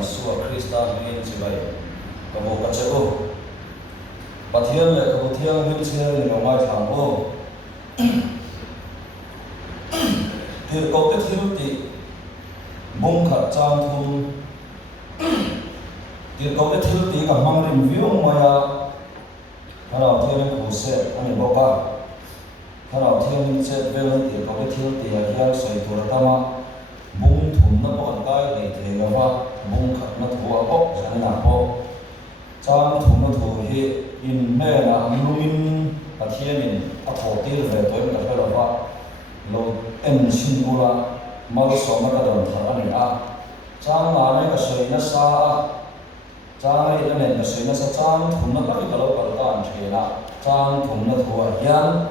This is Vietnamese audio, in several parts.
Isua Krista min sibai kamu kacau pathian le kamu thiang hin sia ni mai thang bo thì câu cái thiếu thì mong khát trang thun thì câu cái thiếu thì cả mang đến view mà cái nào thiếu nên cổ sẽ anh bảo ba cái nào thiếu nên sẽ về lên thì câu cái thiếu thì hiện xây tổ ra mà mong thun nó còn cái này thì là va mong khát nó thua bốc chẳng là bốc trang thun nó thua hi in mẹ là lumin và thiên in thổ tiêu về tối mình phải là va lo en singula mal so ma ka don thar ani a chang la ne ka soi na sa chang ai na ne ka soi na sa chang thum na ka ka lo kal ta an thela chang thum na thua hian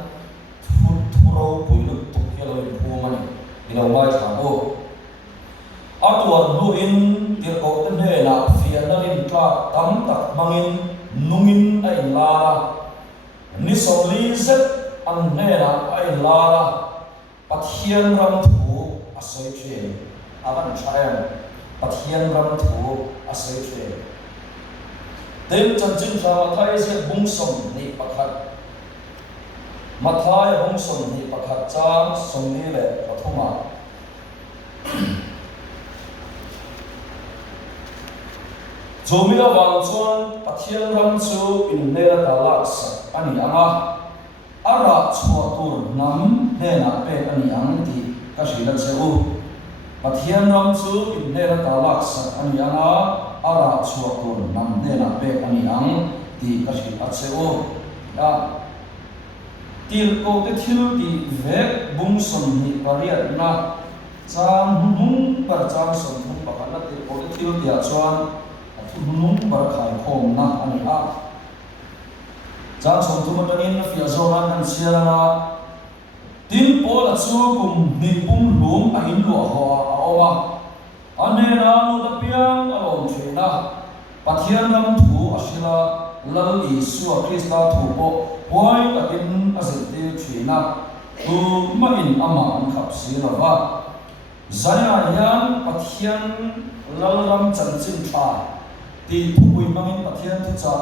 thut thuro puilu tuk ya lo pu mani ilo mai tha bo atwa lu in dir ko ten he na fia na in tla tam tak mangin nungin ai la ni so li zet an ne na ai la pathian ram thu asoi thuyền avan chayam pathian ram thu asoi thuyền tên chân chân sa thai se bung som ni pakhat mathai bung som ni pakhat chang som ni le pathuma zomila wang chuan pathian ram chu in nera talak sak ani anga ara chuatur nam hena pe ani ang ti ka shila cheu pathian ram chu in nera talak sak ani anga ara chuatur nam hena pe ani ang ti ka shila cheu ya til ko te thil ti ve bung som ni pariat na chang mung par chang som thum pakana til ko te thil ti a chuan mung par khai khom na ani a chang som thum tanin na fia zona kan siara tin pola chu kum ni pum lum a in lo ho a owa ane na nu da piang alon thena pathian ram thu asila lal Isua Krista thu po hoi takin azete thena tu ma in ama an khap sila wa zaya yang pathian lal ram chan chin tha ti phui mangin pathian thu cha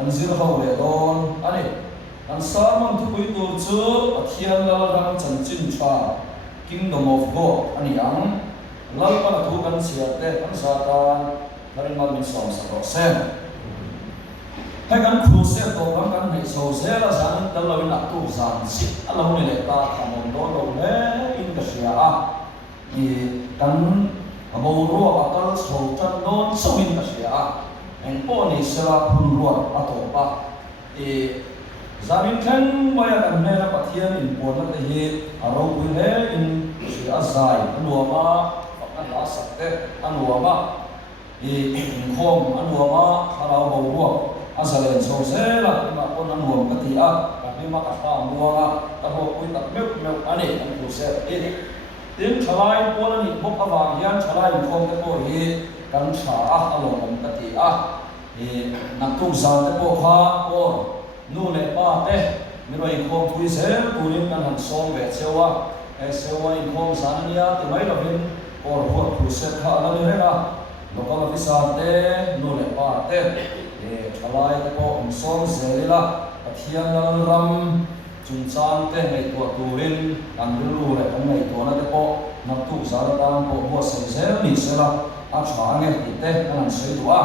an zir ho le don ani an sarman thu pui tur chu pathian lal ram chan chin tha kingdom of God ani ang lal pa thu kan sia te an satan marin mal min som sa ro se hai kan cruise to kan nei so se la san dal lo na tu san si alo ni le ta khamon do lo le in ka sia a i kan abo ro akal so chan don so in ka sia a en po ni sela phun ruat atopa e zamin khan maya kan ne na pathian in pon na te hi aro pui le in si azai anuama pakan la sakte anuama e khom anuama harau bo ruak azalen so sela ma pon anuam kati a ma ka ta muanga ta ho pui tak meu meu ani an tu se e tin thalai pon ani bok awang hian thalai khom te po hi kan tha a alom kati a e nakung zan te po kha or nu le pa te mi roi khom pui se purin kan han som ve chewa e sewa in khom sanania te mai lovin or ho pu se kha la ni rena lokal officer te nu le pa te e thalai te po som zelila pathian ram chung chan te nei to turin an lu le kan nei to na te po nakung zan ta po bo se zel ni sela a thwa nge ti te kan sei to a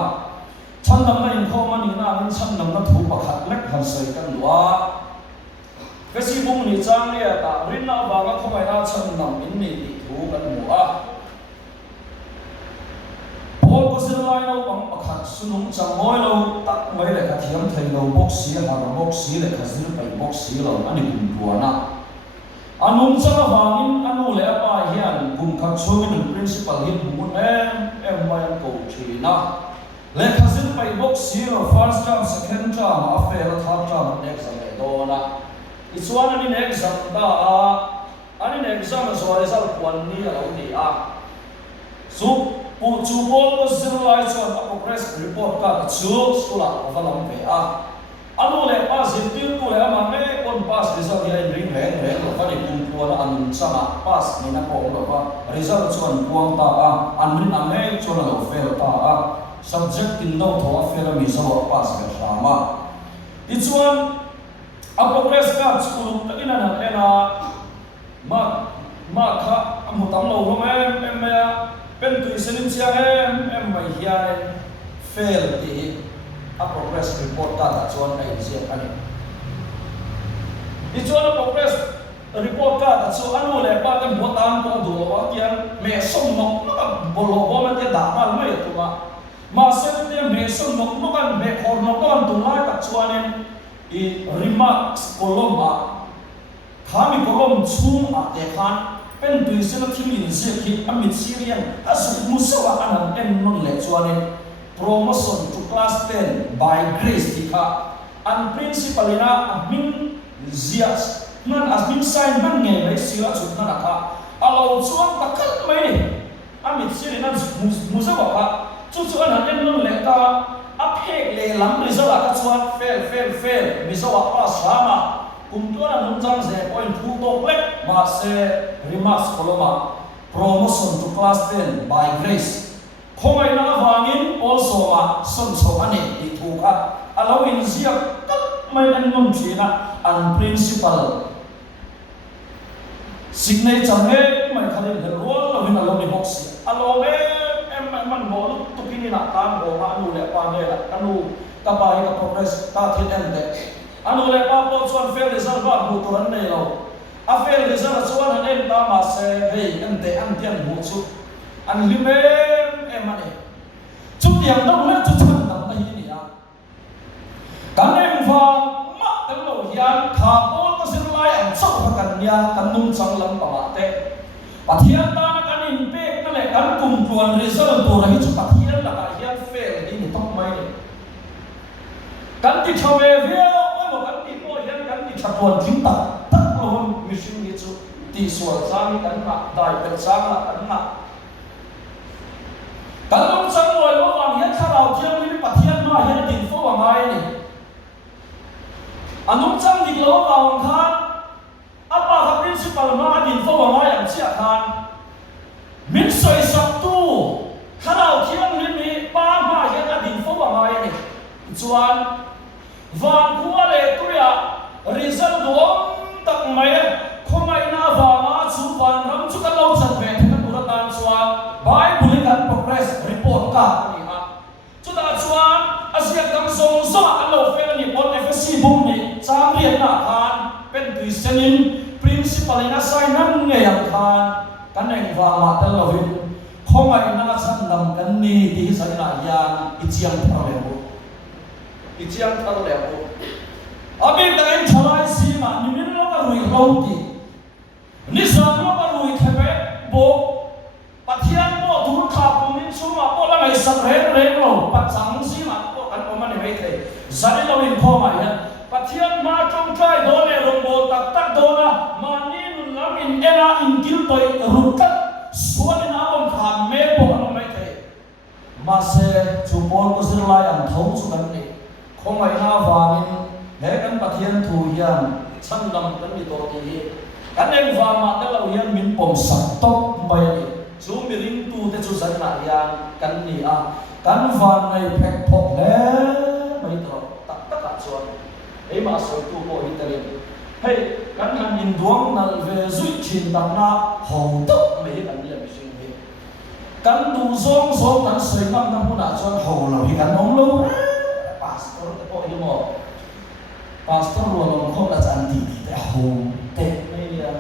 chan nam na in kho man ni na min chan nam na thu pakhat lek han sei kan lua cái gì bung ni chang le ta rin na ba ga khomai na chan nam in ni ti thu kan mu a pol ko sin lai no pang pakhat sunung chang moi lo tak mai le ka thiam thai lo box si ha box si le ka zir pai box si lo ani kum tuana anum chang hangin anu le pa hian kum khat chumin principal hin mun em mai ko thina le khazin pai box zero first term second term after third term next exam dona it's one in exam da an exam so result one ni lo ni a so pu chu bol ko zero lai chuan a progress report ka chu sula avalam ve a anu le pa zintil tu le ama me kon pas result dia ring reng lo fa ni kum tua an sama pas ni na ko lo fa result chuan kuang ta a an min ame chuan lo fail ta a subject in no tho fail mi so pas ka sama i chuan a progress ka school ta ina na ena ma kha amutam lo lo em pen tu senin chiang em mai hian fail ti a progress report ta chuan ai ziak ani i chuan a progress report ta chu anu le pa kan botan ko do wa kian me som nok no ka bolo bo ma te da mal mai tu ma se te me som nok no kan me khor no kan tu lai ta chuan i remarks koloma khami kolom chung a te khan pen tu se na thil in ziak hi amit sirian asu musawa anan en non le chuan promotion to class 10 by grace tika an principal ina amin zias man asmin sign man nge mai sira chutna rakha alo chuan takal mai ni amit siri nan muzawa ka chu chuan han non le ta a phek le lam result ka chuan fail mizawa pass rama kumtuan nun jang ze point 2 to lek ma se remarks koloma promotion to class 10 by grace khomai na wangin also ma son so ane ti thuka alo in ziak tak mai an nom thina an principal signature me mai khalin the role of in alo ni box alo me em man bo tu kini na tam bo ma anu le pa me la anu ta ba hi ka progress ta thin en de anu le pa po chuan fail result ba bu turan nei lo a fail result chuan an en ta ma se hei en de an tian bu chu an lime em ane chút điểm đâu hết chút thằng tầm này như vậy cái em vàng mắt cái đầu hiền thà bố có xin lai ảnh sốc và cần nhà cần nung sang lắm bà mẹ tê và thiên ta nó cần in bê cái này cần cùng tuần result tuần này chút bà thiên là bà hiền phê là đi tóc mấy này cần đi chào về phía ôi một cần đi mua hiền cần đi chào tuần chính tật tất luôn mission như chút đi xuân sang cần nặng đại cần sang là cần nặng kan long sang loi lo wang hian kharau thiam ni pathian ma hian din fo wa ngai ni anung chang dik lo wang khan apa ka principal ma din fo wa ngai ang chia khan min soi sak tu kharau thiam ni pa ma hian din fo wa ngai ni chuan van khu le tu ya result dom tak mai khomai na wa ma chu van ram chu ka lo chat ve thang tu ra tan chuan bai bulikan progress report ka ni ha chuta chuan asia kam song so alo fel ni on fsc bum ni chang rian na khan pen tui senin principal ina sign nan nge yang khan kan eng wa ma tal lovin khomai na chan lam kan ni ti sa na yan ichiang thar le bo ichiang thar le bo abi ta en chalai si ma ni min lo ka rui lo ti ni sa lo ka rui thebe bo pathian mo tu kha pumin chuma po la mai sak reng lo patang si ma po kan po man nei the zari lo in kho mai ha pathian ma trong trai do le rong bo tak tak do na ma ni nun lam in era in gil toy rukat suan na bom kha me po an mai the ma se chu pol ko sir lai an thau chu kan ni kho mai na wangin he kan pathian thu hian chang lam kan ni to ti kan eng wa ma ta lo hian min pom sak tok mai ni chú miếng tu thế chú dân lại yang cắn nỉ à cắn vàng này phèn phọc lé mấy trò tất cả chuột ấy mà soi tu bộ hiện tại hey cắn hàng nhìn đuông nal về duy trì đặt na hậu tốc mấy cái này bị sinh hết cắn tu zong zong cắn soi năm năm đã chuột hậu là bị cắn ống lâu pastor cái bộ như một pastor luôn không là chán gì để hậu tệ này à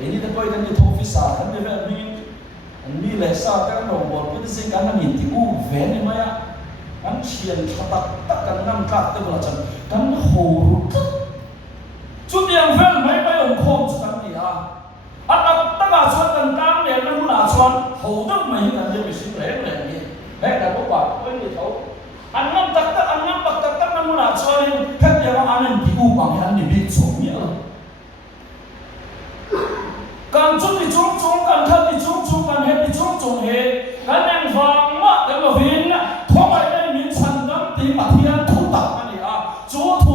ấy như cái coi cái như thô phi sa cái như vậy mi le sa kan ro bol pu sin kan na min ti u ve ni ma ya an chian khatak tak kan nam ka te bla chan kan ho ru chu tiang vel mai mai ong khom chu kan ni a at ta ga chuan kan tang le na mu na chuan ho dak mai kan je mi sin le ni he da ko ba ko ni thau an nam tak tak na mu na chuan he ya ma an ti u bang han ni bi chu mi a kan chu ti chung kan tha ti chung kan he ti chung he kan ang vang ma da lo vin na thomai nei min chan dam ti pathian thu tak ani a chu thu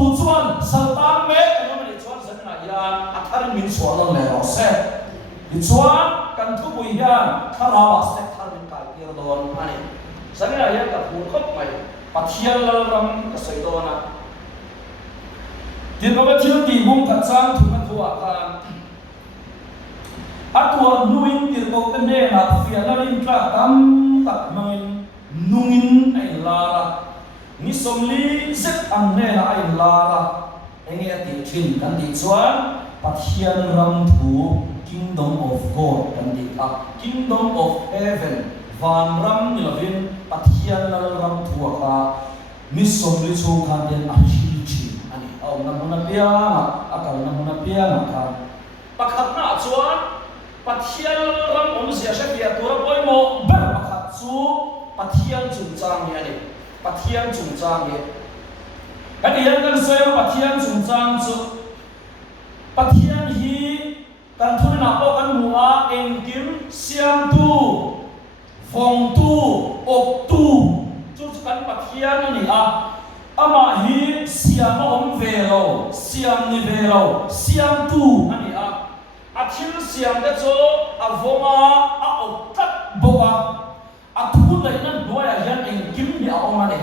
chuan le ro se ti chuan kan thu bui hian tharawa se thar min kai tir don ani sangna ya ka phun khop mai pathian lal ram ka sei dona tin ba thil ti bum ka chang thu ka thua kan atua nuin tir ko ka ne na fia na rin tla tam tak mangin nungin ai lara ni somli zet ang ne na ai lara enge ti thin kan ti chuan pathian ram thu kingdom of God kan ti a kingdom of heaven van ram ni lovin pathian ram thu ka ni somli chu kha den a hi chi ani au na muna pia akal na muna pia ka pakhat na chuan pathian ram om sia sha pia tur poi mo ber pakhat chu pathian chung chang ni ani pathian chung chang ni ani yan kan soy pathian chung chang chu pathian hi kan thun na po kan muwa engkim siam tu phong tu ok tu chu kan pathian ani a ama hi siam om velo siam ni velo siam tu ani a athil siam de cho avoma a oktat boa athu dai nan doya yan engkim ni a omane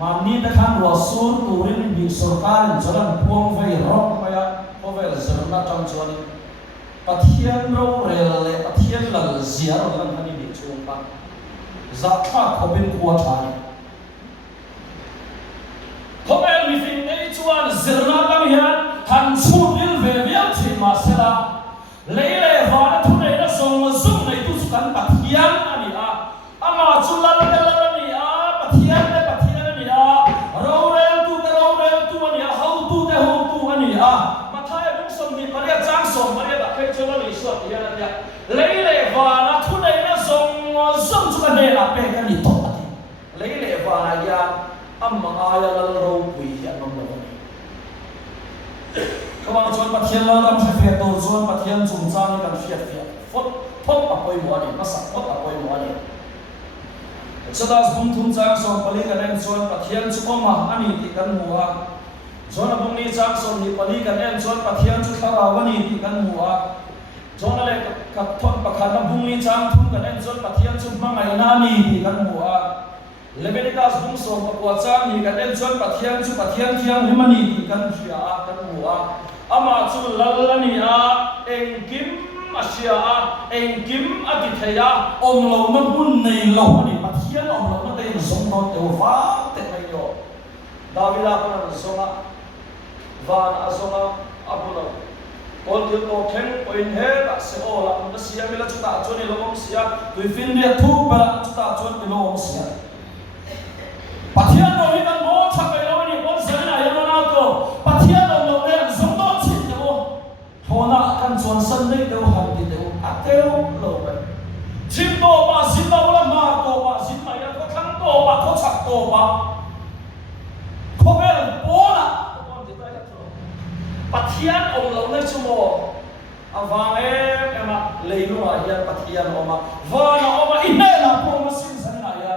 mani da khan rasul turin bi sarkar jalan puang vai rok maya ovel zerna tang chuan pathian ro rel le pathian lal zia ro lan hani bi chung pa za tha khobin khuwa thai khobel mi fin nei chuan zerna kam hian han chu bil ve vial thi ma sela leile va na thu nei na song zum nei tu kan pathian ani a ama chu lal ni a pathian ni a ro rel tu ani a how tu ani a mathai bung som ni paria chang som paria da phei chu ni so ti ya ya leile va na thu nei na song zum chu kan ne la pe kan ni to ati leile va na ya amma aya lal ro pui ya mam lo ni kawang chuan pathian lal ram se fe to chuan pathian chung chang kan fiat phot apoi mo ani masak phot apoi mo ani sadas bung thum chang som pali kan en chuan pathian chu oma ani ti kan muwa zona bung ni chang som ni pali kan en chuan pathian chu tharawani ti kan muwa zona le ka thon pakhat na bung ni chang thum kan en chuan pathian chu mangai na ni ti kan muwa Leviticus bung som pakwa chang ni kan en chuan pathian thiang himani ti kan thia kan muwa ama chu lalani a engkim asia a engkim adithaya omlo na bun nei lo ani pathian omlo na te zong no te wa te mai yo davila ko zonga van azonga abulo kon til to theng point he ta se ola na sia mila chuta choni lomom sia tu fin dia thu ba chuta chon te lomom sia pathian no hi kan mo chakai lo ni kon sana ya na to pathian omlo ne zong no chin te o thona kan chon san nei te han ti te ateu lo ba chim to ba sin ba la ma to ba sin ma ya ko thang to ba ko chak to ba ko bel bola kon ti ta ya to pathian omlo ne chumo avane ema leilu a ya pathian oma vana oma inela po ma sin san na ya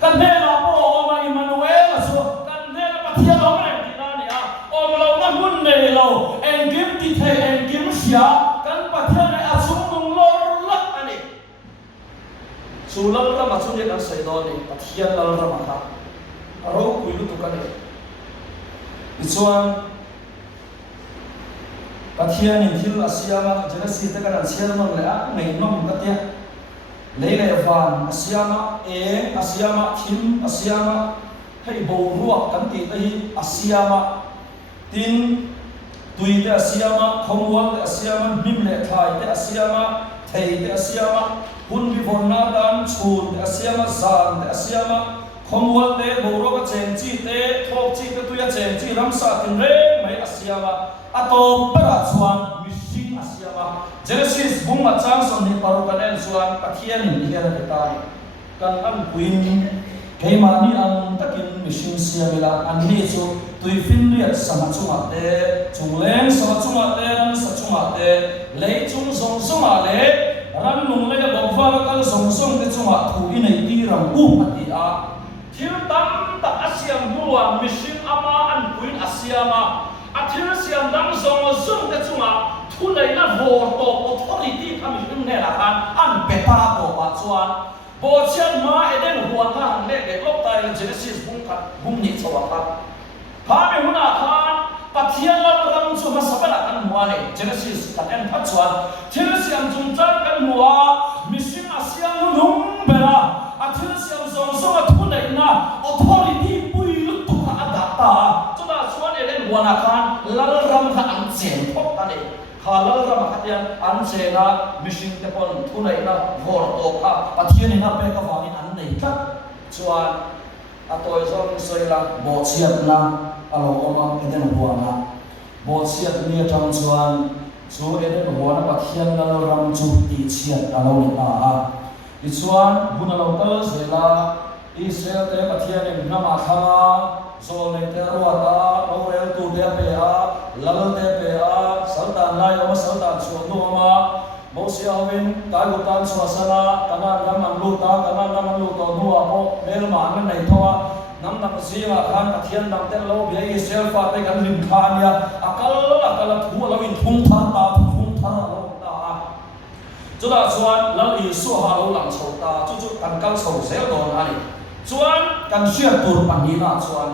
kan ne na po oma Emmanuel so kan ne na pathian oma ti na ni a omlo na mun ne lo engim ti the engim sia kan pathian a chung mong lor lak ani sulal ra ma chu ni kan sai do ni pathian lal ra ma ta ro kui lu tu kan ni ichuan pathian in thil asiama Genesis ta kan sial non le a nei nom ka tia leile van asiama asiama thim asiama hei bo ruak kan ti ta hi asiama tin tui te asiama khomwal te asiama mim le thai te asiama thei te asiama hun bi von na dan chun te asiama san te asiama khomwal te bo ro ka chen chi te thok chi te tu ya chen chi ram sa tin re mai asiama ato para chuan mishing asiama Genesis bung ma chang som ni paru kan en chuan pathian ni hian te tai kan an kuin keimani an takin mishing siamila an ni chu tui fin liat sama chunga te chungleng sama chunga te ran sa chunga te lei chung song songa le ran nung le ga bawal kal song song te chunga thu i nei ti ram u ati a thil tam ta asiam buwa mishing ama an kuin asiama athil siam dang song song te chunga thu lấy na vô tổ authority tham mình nè là an beta tổ bát chuan bộ chiên má eden huan ha hàng lệ để lốc tay Genesis bung nhị sầu khát phá mình huna khan pathian la ram chu ma sabala kan mua ne Genesis kan en phat chuan Genesis am chung chan kan mua mission asiang lung bela a Genesis zong zong a thu nei na authority pui lu tu ka adapta chu da chuan eden huan khan lal ram kha ang chen thok ta ne halal ram khatian an chena mission te pon thu nei na vor to kha pathian na pe ka wangin an nei thak chuan atoi zong soila bo chiat na alo oma eden huana bo chiat ni tang chuan chu eden huana pathian na ram chu ti chiat alo ni ta a ti chuan bunalo kal zela Israel te pathian em nama thanga zol nei te ruata orel tu te pe a lal te pe a saltan lai oma saltan chu no ma Mosiawin kai gutan swasana kana naman luta kana naman luto nuwa po mel man nei thoa nam nam zinga khan pathian nam te lo be Israel fa te kan lim khan ya akal thu lo in thung thar lo ta chu da chuan lal i su ha lo lang chho ta chu kan kal chho sel don ani chuan kan sia tur pan ni na chuan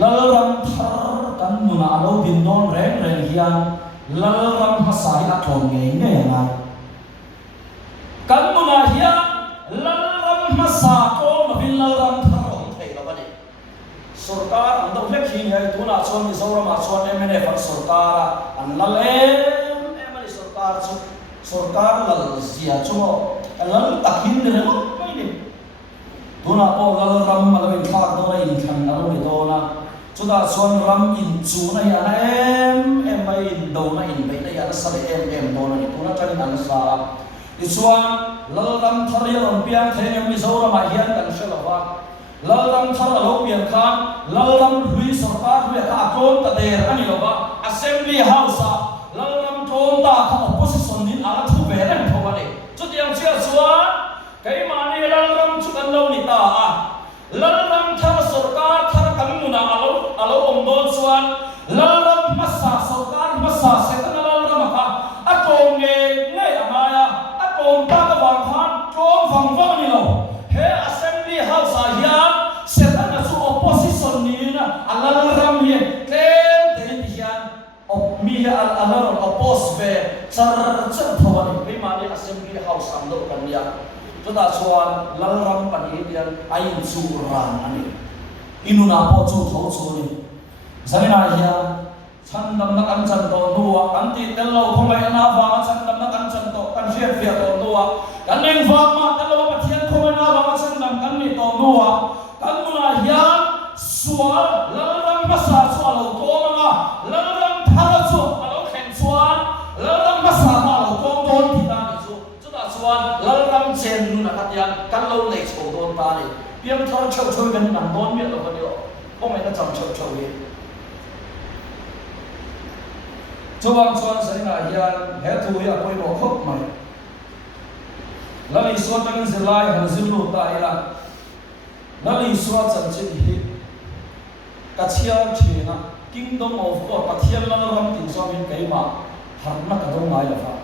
lal ram thar kan muna lo bin non reng hian lal ram hasai atlom nge ngai kan muna hian lal ram hasa ko ma bin lal ram thar thei lo bani sarkar ang dau hlek hi ngai tuna chon ni zawra ma chon emene fak sarkar an lal emani sarkar lal zia chumo lal takin ne lo mai ni tuna po lal ram ma bin thak do na in khan alo ni do na chuda chuan ram in chu na ya em mai in do na in bei na ya sa em do na ni tuna chanin an sa ti chuan lal ram thar ya ron piang theng em mi zawra ma hian kan shelawa lal ram thar alo piang khan lal ram hui sarkar hui ka akon ta der ani lowa assembly house a lal ram thon ta kha opposition din ala thu ve ren thawale chutiang chia chuan kai ma ni lal ram chu kan lo ni ta a lal ram thar sarkar thar kan muna alo om don chuan lal ram masa sarkar masa setan lal ram kha atong nge ngai amaya atong ta ka wang khan tong wang wang ni lo he assembly house a hian setan na chu opposition ni na alal ram hi tlem te hian op mi alal oppose ve char thawani be mani assembly house am do kan ya chuta chuan lal ram pan hi dian ain chu ran ani inuna po chu tho chu ni zanina hian chan dam na kan chan to nuwa kan ti tel lo khomai na wa chan dam na kan chan to kan fiat fiat to nuwa kan leng wa ma tel lo pathian khomai na wa chan dam kan ni to nuwa kan muna hian sual lal ram masa sual lo to ma lal ram thar chu alo khen chuan lal ram masa ma lo to don ti ta ni chu chuta chuan lal ram chen nu na khatian kan lo nei chho don ta ni piam thar chho chho kan nam don mi lo ni lo khomai na cham chho chho ni chuan sanina hian he thu hi apoi mo khop mai lali so tang zilai han zimlu ta ila lali so chan chin hi ka chiao thina kingdom of god pathian la ram tin so min kai ma har na ka dong ngai la fa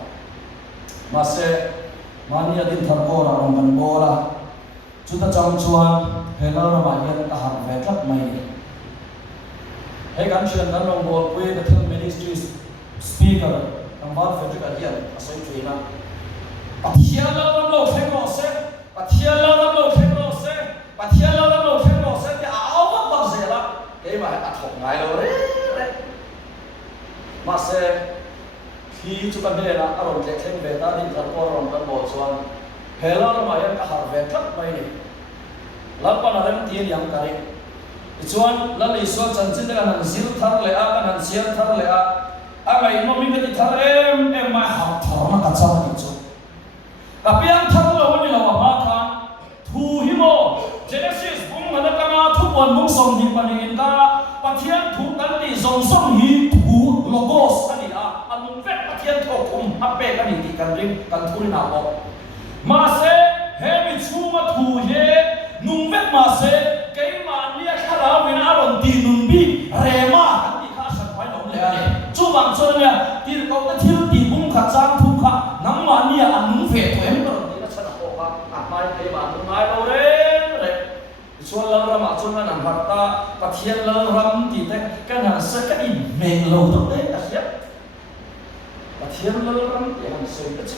ma se mania din thar ko ra rom ban bola chuta chang chuan he la ram ma hian ka har ve tlat mai he kan chen nan long bol we the thil ministries speaker ang val fedric alian asoi trina pathian la ram lo theng lo se pathian la ram lo theng lo se pathian la ram lo theng lo se ti aw ba ba se la ke ma a thok ngai lo re ma se khi chu kan le na aron le theng ve ta din thar ko ron kan bo chuan hela ram ma yan ka har ve thak mai ni lapa na ram ti yang kare chuan la le so chan chin da nan zil thar le a kan sial thar le a agai no mi ti thar em ma ha thar na ka cha ni chu ka piang thar lo ni lo ma kha thu hi mo Genesis bung ma ka ma thu pon mong som ni panin ka pathian thu kan ni som som hi thu logos ani a anung vet pathian tho kum ape kan ni kan ring kan thu na bo ma se he mi chu ma thu he nung vet ma se kai ma ni khara win aron ti nun bi rema kan ni kha san phai nom le ani chu bang chu เนี่ยที่เขาจะทิ้งตีบุ้งขัดจางทุกข์น้ำมันเนี่ยอันนุ่งเฟะตัวเองก็ที่ก็ชนะโอ้ครับไม่ได้บ้านตรงไหนเราเร่เลยส่วนเราเรามาส่วนนั้นหัตตาปะเทียนเรารำที่แต่กันหาสักอินเมงเราต้องได้กันเสียปะเทียนเรารำที่หันสวยก็จะ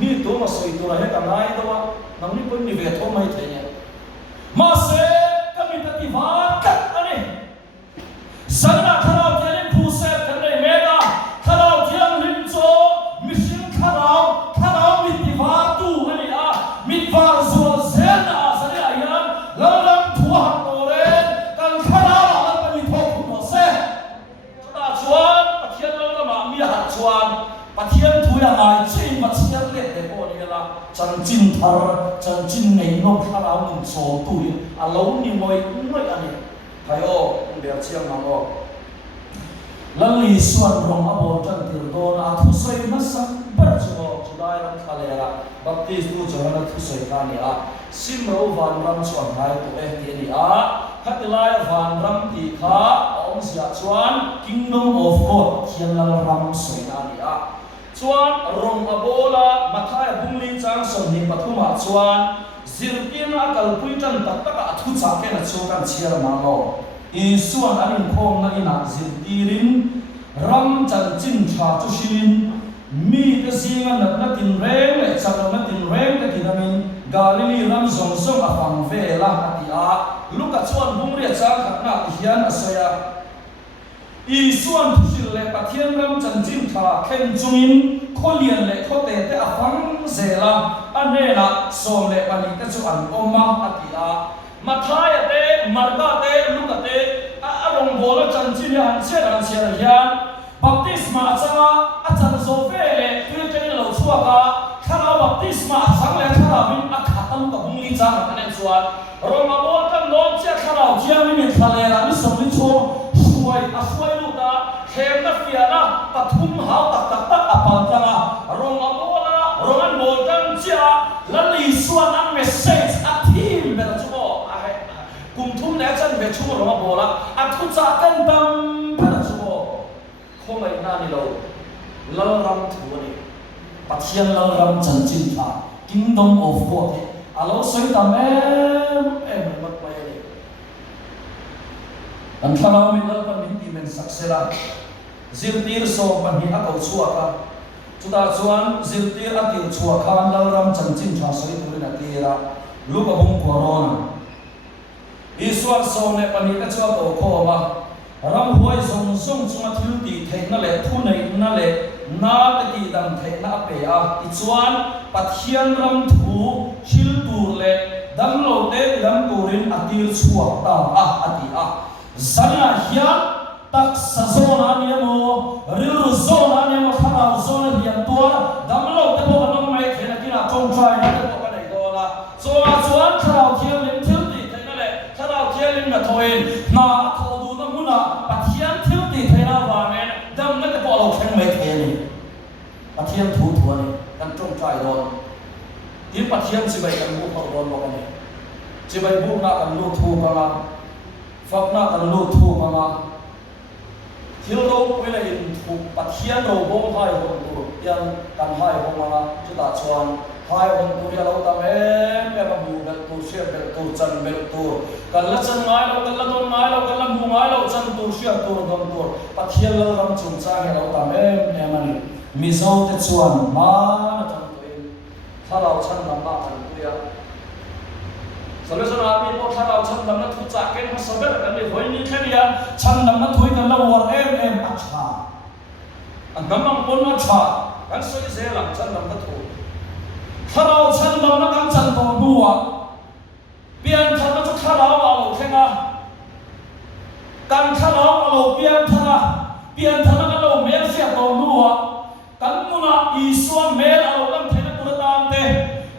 มีตัวมาสวยตัวอะไรกันไหนตัวน้ำนี่เป็นนิเวศทั่วไม่ถึงเนี่ยมาเสก็มีปฏิวัติกันอันนี้สังกัดเราเทียนผู้เสพกันในเมตาข้าเราเทียนลิมโซมิชิมข้าเรามิติวาตูอันนี้มิตวาส่วนเซนสันนิษฐานเราลำทัวร์ตัวเองกันข้าเราเป็นมิตรผู้เสพตาชวนปะเทียนเราละมามีหัดชวนปะเทียนทุยอะไรชิมปะเทียนเล็กเด็กคนนี้ละจันจินทาร์จันจินในนกข้าเราหนึ่งโซตุยเรานี่มวยอันนี้ไทยโอ้เดี๋ยวเชียงมังโอ้ลังลีส่วนรองอบอจันติร์โดนาทุสอยนัสสังบัดจัวจุดายรังทะเลละบัพติสตูจังนัทุสอยกันนี่ซิมรูวันรังส่วนไทยตัวเอทีนี่ขัดลายวันรังที่ข้าองเสียชวน Kingdom of God เขียนลังรังสวยนั่นนี่ชวนรองอบอละมาทายบุญลิจังสมนิปฐุมาชวนซิลกินอากัลปุยจันตักตะกะทุจักแค่นัดชวนกันเชียร์มังโออีส่วนอันนี้คงนั่นนักซิลตีรินรำจันจินชาจุชินมีแต่สิ่งนั้นนัดตินเร่งและจังนัดตินเร่งแต่ที่นั่นกาลิลีรำส่งส่งอาฟังเวลาอัติอาลูกชวนบุ้งเรียจังขัดนักเฮียนอาศัยอีส่วนทุชินและปะเทียนรำจันจินชาเข็นจุงินเขาเลียนและเขาเตะแต่อาฟังเซลาอันนี้นะส่งและปนิตชวนอมมาอัติอามาทายเตะมาร์กาเตะลูกเตะอารมณ์โบราณจันจินยันเชื่อรันเชื่อยันบัพติสมาจังอาจารย์โซเฟ่เลยคือจะได้เราชัวกะข้าเราบัพติสมาสังเลยข้าเราเป็นอัครตังกับบุญลิจังอันนี้ส่วนรองมาบอกกันน้องเจ้าข้าเราเที่ยวไม่มีทะเลนะมิสมิชงช่วยลูกตาเข้มนักเฟียนะปฐุมหาตักอปันจังรองมาบอกนะรองอันบอกกันเจ้าลันลีส่วนอันเมสเซจอัทีมเป็นชั่วโมงกุมทุ่มแล้วจันเวชูรองมาบอกละอันทุจักกันบังเป็นชั่วโมงคงไม่นานนี่เราลังรำถัวนี่ปะเทียนลังรำจันจินทา Kingdom of God อาเราสวยตามมันไปเลยอันข้าเราไม่เลิกมันมีมันสักเสร็จซิลตีร์โซมันมีอัตโชัวกันจุดอาชวนซิลตีร์อัตโชัวกันลังรำจันจินทาสวยตัวนี้ตีระลูกบุ้งกวรอนอีส่วนโซเนี่ยมันมีกระชัวตัวโคมารำหวยส่งจุมาทิลตีเทนั่นแหละทุนในนั่นแหละนาตตีดังเทน่าเปียอีส่วนปัทเทียนรำถูชิลตูเล่ดังโลเตดังตูรินอติลชัวตาอติสัญญาเฮียตักสะโซนาเนียโมริลโซนาเนียโมข้าเราโซนาเฮียตัวดังโลเตพวกน้องไม่เทนักินาจงใจนะจะบอกกันไหนตัวละส่วนข้าเราเทียนลิมทิลตีเทนั่นแหละข้าเราเทียนลิมกระทอยนาทอดูน้ำมุนาปะเทียนทิลตีเทน่าวาเมนดังนั่นจะบอกเราแข็งไม่เทนี่ปะเทียนถูตัวนี่กันจงใจโดนที่ปะเทียนสิไปกันลูกเขาโดนบอกกันนี่สิไปบุกหน้ากันลูกถูกมาฟักหน้ากันลูกถูกมาที่เราเวลาเห็นถูกปะเทียนเราบ้องให้คนตัวยังกันให้คนมาจุดตาชวนให้คนตัวเราทำมาบูเบลตัวเชียเบลตัวจันเบลตัวกันละจันไม้เรากันละต้นไม้เรากันละบูไม้เราจันตัวเชียตัวดำตัวปะเทียนเราทำจุ่มใจเราทำมันมิโซเตชวนมาจันตัวเองถ้าเราชันลำบากกันตัวสมัยสมัยมีพวกถ้าเราชันลำนั้นทุกจากเก่งมาสมัยกันเลยหอยนี่แค่เดียวชันลำนั้นทุยกันแล้ววัวอัจฉาอันนั้นมันคนอัจฉากันสวยเสียหลังชันลำนั้นทุยถ้าเราชันลำนั้นกันชันตัวบัวเปลี่ยนทันนั้นถ้าเราเอาแค่นั้นกันถ้าเราเอาเปลี่ยนทันนั้นเราเมลเสียตัวบัวกันมุนาอีสวนเมลเอาลังเทนตัวตามเตะ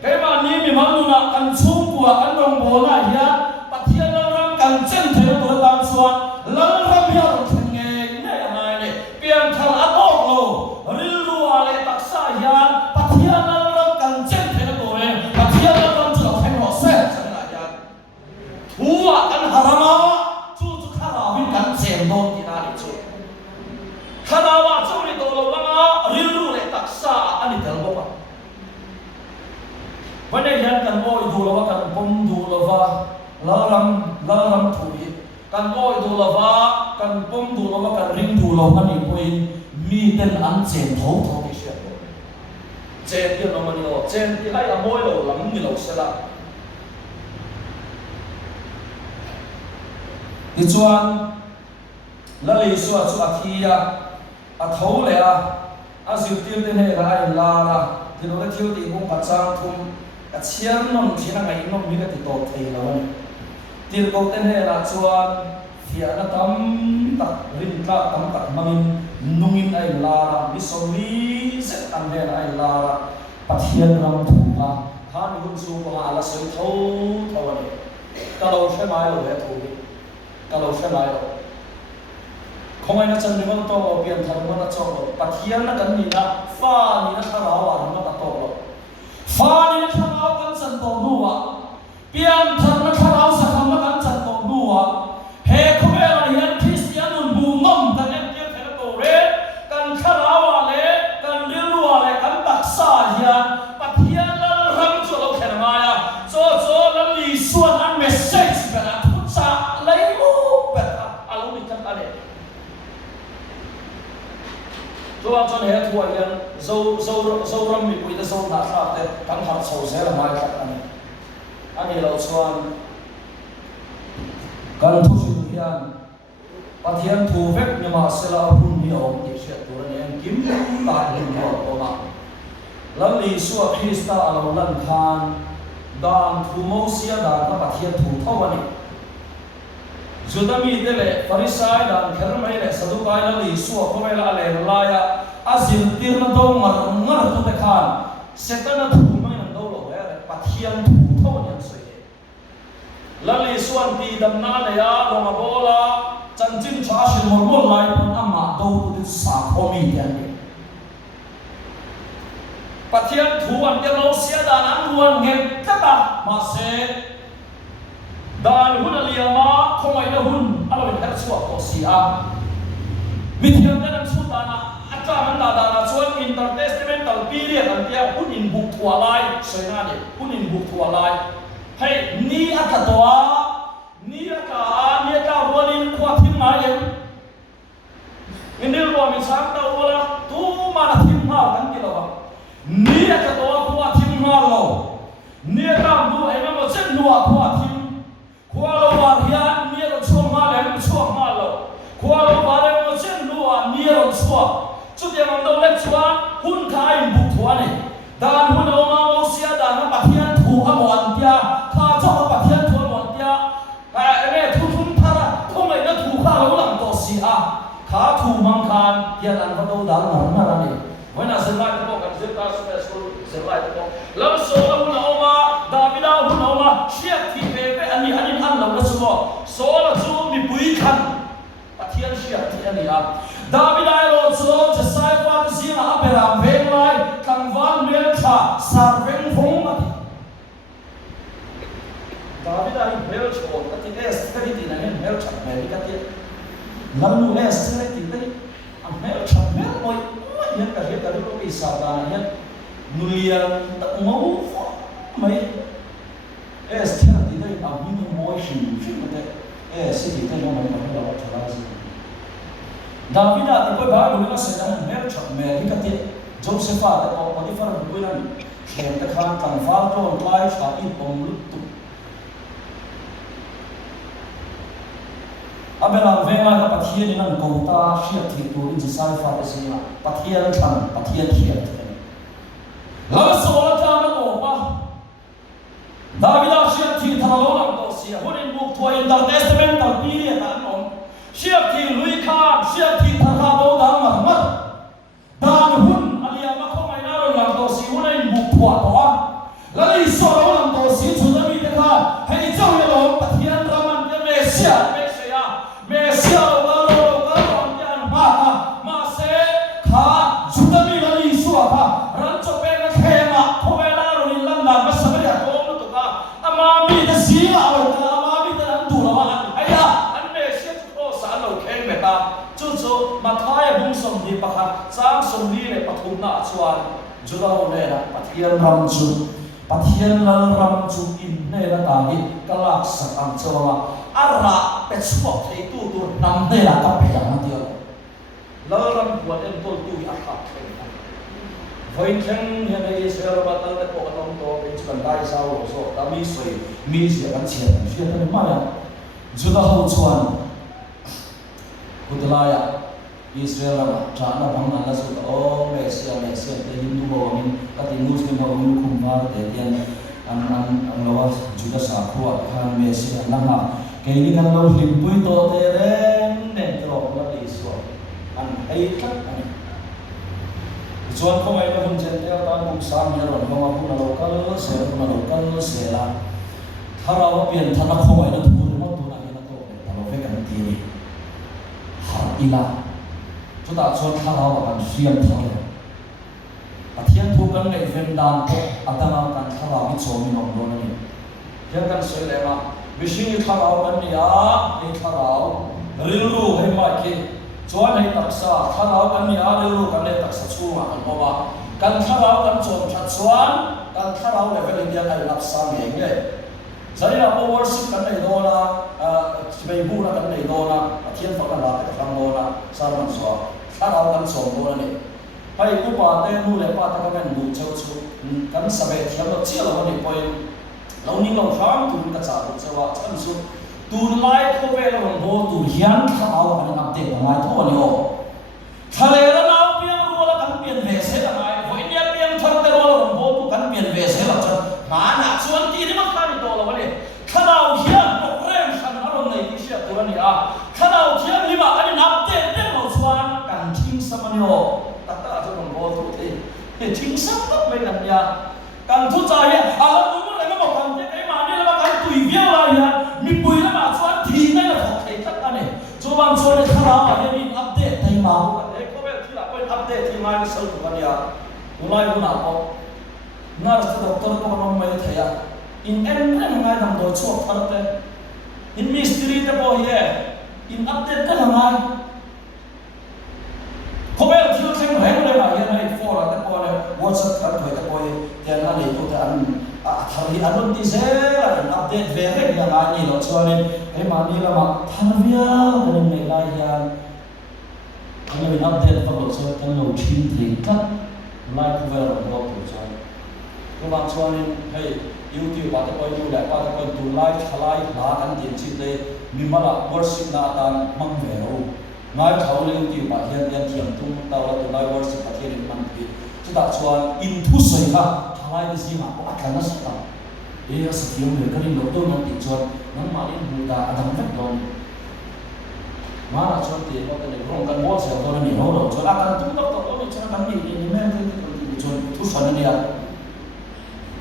เกี่ยมันนี้มีมันมุนากันชุ่มกัวกันรองโบราณยาปะเทียนเรารังกันเช่นเทนตัวตามส่วนลังรำยาถึงเองเนี่ยอะไรเนี่ยเปลี่ยนทางอัตโตโลริลูอะไรตักษายาปะเทียนเรารังกันเช่นเทนตัวเองปะเทียนเรารังจุดแห่งหัวเส้นสังกัดหัวกันหารามาจู่ข้าราวิกันเสียงโดนที่นั่นจุดข้าราว่า laram thui kan oi du lova kan pom du lova kan ring du lova ni poin mi ten an chen tho ti sia chen ti no mani lo chen ti lai amoi lo lam ni lo sela ti chuan la le su a chu a thia a tho le a ziu tim ten he ra in la ra ti no le thiu ti bung ka chang thum a chiar non thina ngai nom mi ka ti to thei lo ni ti ko ten he la chuan fia na tam tak rin tla tam tak mangin nungin ai la ra mi so mi set an he ai la ra pathian ram thu ha ha ni hun su ko ala soi tho tho ni ka lo she mai lo he thu ni ka lo she mai lo không ai nói chân mình to ở biển thằng nó cho bát hiền nó cần gì đó pha ni nó thằng áo nó bắt to pha ni nó thằng áo cần chân to đua biển thằng nó thằng áo sắc nó cần chân to đua he không ai là hiền Christian nun bu ngom cần em kia phải to re cần thằng áo lệ cần điêu lúa lệ cần đặc sa hiền bát hiền nó răng cho nó khen mai à cho nó lì xuân ăn message về là thut sa lấy lu về alo đi chân anh cho nên hết thua hiện dâu râm bị bụi ta dâu nát ra thế căng hạt sầu sẽ là mai chắc anh ấy lâu xuân cần thu sinh hiện và thiên thu vết nhưng mà sẽ là hôn nhiều để sẽ tụi anh kiếm tại hình của mà lần này xua Krista lâu lần khan đàn thu mâu xia đàn nó và thiên thu thâu anh Judami dele Farisai dan Kermai le Sadukai la li suwa komai la le laya azil tirna do ngar tu te khan setana thu mai nan do lo ya pathian thu tho nyan se la li suan ti dam na le ya lo ma bola chan chin cha shin mor mor lai pon amma do tu sa khomi yan ni pathian thu an ke lo sia dan an ruan ngem ta ma se dan hun aliyama không ai là hun alo mình đã suy có gì mình hiện tại đang suy đana atra mình đã đana suy intertestamental period anh kia hun in book thua lai soi na đi hun in book thua lai hay ni ata toa ni ata ruan in qua thiên mai em mình đi qua mình sáng tao qua tu mà là thiên mai kan kia đâu ni ata toa qua thiên mai lo ni ata du em mà chết nuo qua thiên qua lo mà hiền nia lo chuông mà lên chuông mà lo qua lo mà lên mà chân lúa nia lo chuông chút tiền mang đâu lên chuông hun khai bục thua này đàn hun ông mà ông xia đàn nó bạc hiền thu âm hoàn tia kha cho nó bạc hiền thu âm hoàn tia cái này thu thun thara không phải nó thu kha lo làm to xia kha thu mang khan hiền ăn vào đâu đàn nó là này với là dân lại nó cần dân ta special dân lại nó lâm số hun ông mà David hun ông mà siết thì về anh ăn lâu là số là số bị bụi khăn thiên siết thì anh David ai lo sốจะใช้ความเสียงอาเบรามเวงไล่กังวานเมียนชาสารเวงฟงมาดิ David aiเบลชอกันที่เอสกันที่นั่นเบลชักเบลกันที่ลำนูเอสกันที่นั่นอันเบลชักเบลมวยยันกันเห็นกันรู้ปีศาจนั่นยันนุเลียนตั้งงูฟ้าไม่เอสกันที่นั่นอันนี้มวยชิมมันเอสที่นั่นมันไม่ได้ว่าทำอะไรสิดาวิดที่ไปบ้านดูนะเสนาเมลชักเมลิกันที่โจเซฟาแต่พอพอที่ฝรั่งดูนั่นเขียนตะคานตั้งฟ้าโจนไล่ชาอินองลุตุอาเบลามเวงไล่กับปัทเทียนนั่นกงตาเชียที่ตัวอินจะสายฟ้าไปสินะปัทเทียนทันปัทเทียนเขียนแล้วโซลจามันโอ้ปะดาวิดเชียที่ทะเลาะกันตัวเสียคนอินบุกตัวอินเตอร์เทสเมนต์ต่างปีเนี่ยต่างองเชียที่ลุยคาเชียที่ทะเลาะกันมัดดานหุ่นอาลียมาเข้ามาในเรื่องตัวสีคนอินบุกตัวตัวแล้วอีโซลกันตัวสีชุดนั้นมีแต่ค่ะให้เจ้าอย่าหลงปัทเทียนรามันจะเมเซียเราอย่างมาเสขาชุดนี้เราอีสัวค่ะรันจบเป็นแค่มาพอเวลาเราลิลันดามาสมัยก่อนนั่นตัวค่ะอามามีแต่สีเอาแต่อามามีแต่อันดูเราไอ้ยาอันเมเซียทุกคนสารเราแข็งแบบนั้นจู่ๆมาท้ายบุ้งสมดีปะค่ะสร้างสมดีเลยปฐุมนาชวนจุดเราเนี่ยนะปัทเทียนรำจุด ปะเทียนลรำจุอินในระดับนี้กลักสักอันเจ้าว่าอาระเป็นสวกให้ตู้ตัวนำในระดับไปอย่างนั้นเดียวลรำหัวเอ็นตัวตู้ยักษ์ขับไปไฟแข็งเห็นในอิสราเอลมาตั้งแต่ปกติตัวเป็นชนได้เศร้าโศกแต่มีสวยมีเสียกันเฉียดเสียกันมากเลยจุดละหัวชวนพุทธลายะอิสราเอลมาจานะพังนันละสุดโอ้เมสเซียแต่ฮินดูบอกมินแต่ที่มุสลิมบอกมินคุมมาแต่เดียนอันเราว่าจุดละสามขวดฮันเมสเซียนั่งมาแค่นี้กันเราลิมปุยโตเตเรนเด่นตรอกละอิสราเอลอันไอ้ทักอันส่วนเขาไม่ได้คุณเจนเดียวตอนมุสลิมเนี่ยเราบอกว่าคุณเราก็เสียคุณเราก็เสียละถ้าเราเปลี่ยนท่านเขาไม่ได้ถูกหมดตัวนั้นเราต้องแต่เราไม่กันทีนี้หาอีละจุดตัดส่วนถ้าเรากันเสียงเท่าไหร่แต่เทียนทุกกันในเฟนดานก็อัตมากันถ้าเราไม่โจมน้องโดนนี่เทียนกันเสียเลยมาวิชิตถ้าเรากันเนี่ยไอ้ถ้าเราเรียนรู้ให้มากขึ้นชวนให้ตักษาถ้าเรากันเนี่ยเรียนรู้กันในตักษาชั่วกันเพราะว่ากันถ้าเรากันโจมชัดส่วนกันถ้าเราเลยเป็นเดียร์ไอ้รับสามอย่างเงี้ยjadi nak worship kan dari dona, sebagai bulan kan dari dona, tiada fakir lah kita dona, sarman soal, sarau kan soal dona ni. Hai ku pada mu lepas tak kan bu jauh kan sampai tiada ciala ni poin, launing lau farm tu kita cakap jawab kan so, tu lai ko bela orang bo tu hian kau kan update mai tu ni oh. Kalau nak piang rola kan piang vesel mai, ko India piang thar ter orang bo tu kan piang vesel macam mana? Soal tiada macamถ้าเราเทียบกับเรื่องฉันอารมณ์ในที่เชื่อตัวนี้ถ้าเราเทียบลิบะอันนี้นับเต้นเรื่องของสวรรค์การทิ้งสมณีโอตัดตาจะลงโบตุเองทิ้งสักตับไม่กันยาการทุจริตอะไรดูมันอะไรก็บอกกันไอ้มาเนี่ยแล้วการตุยเบี้ยวอะไรมีปุยแล้วมาสวรรค์ทิ้งได้แล้วถอดเทตัดกันเนี่ยสวรรค์สวรรค์ถ้าเราอันนี้อัปเดตให้มาเอ้ก็เป็นที่ละเป็นอัปเดตที่มาในสื่อตัวนี้ดูไล่ดูหน้าปกน่าจะดร.ก็มันไม่ได้เทียin every ngai dam do chok tharte in mystery te bo ye in update te ngai khobel thil theng heng le ba ye nai for te bo le whatsapp kan thoi te bo ye te na le to te an thari anun ti se la in update ve re ya ngai ni lo chone e ma ni la ma thanvia kan me la ya kan in update pa lo so kan lo thin thing ka lai khobel lo to chone ko ba chone hey YouTube ปาตะกอยดูได้ปาตะกอยดูไลฟ์ทลายหลากันเดียนชิดเลยมีมาละ worship นาตานมังเวรูง่ายเขาเลย YouTube ปาเทียนเทียมตุ้มตาวละตัวไลฟ์ worship ปาเทียนมันผิดจุดตัดส่วน into สวยค่ะทลายดิสิมาอัดกันนะสักตั้งสกิลเลยก็ริโนโต้มันติดส่วนนั่นมาลินบูดาอดัมเวกโดนมาละส่วนที่เราจะได้ร่วมกันวอร์เซลตัวนี้เราส่วนอาการตุ้มตัวตัวนี้ฉันทำนี่แม่ที่ส่วนทุกส่วนนี้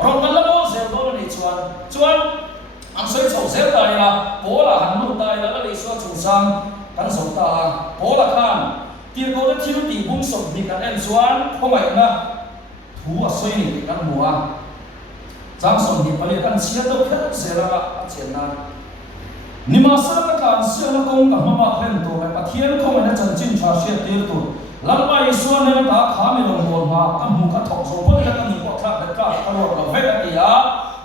เรากันละโมเซลตัวนี้ชวนอันสวยชาวเซลได้ละโพละหันมุดได้ละเลยส่วนชูซังกันสงตาโพละข้างที่เราได้ทิ้งตีบุ้งสมดีกันเอ็นชวนเข้าไปนะถูอสวยนี่กันหัวจังสมดีไปเลยกันเชียร์ตัวแค่เซลละเชียร์นั้นนิมาสระการเชียร์ละกงกับมาเล่นตัวไปปะเทียนเข้าไปในจันจินชาเชียร์ตีตัวหลังไปส่วนในตาขาไม่ลงบนมากันมุขถกโซ่เพื่อกันนี่ก็ทักเด็กก็ตลอดเราเวทีอ่ะ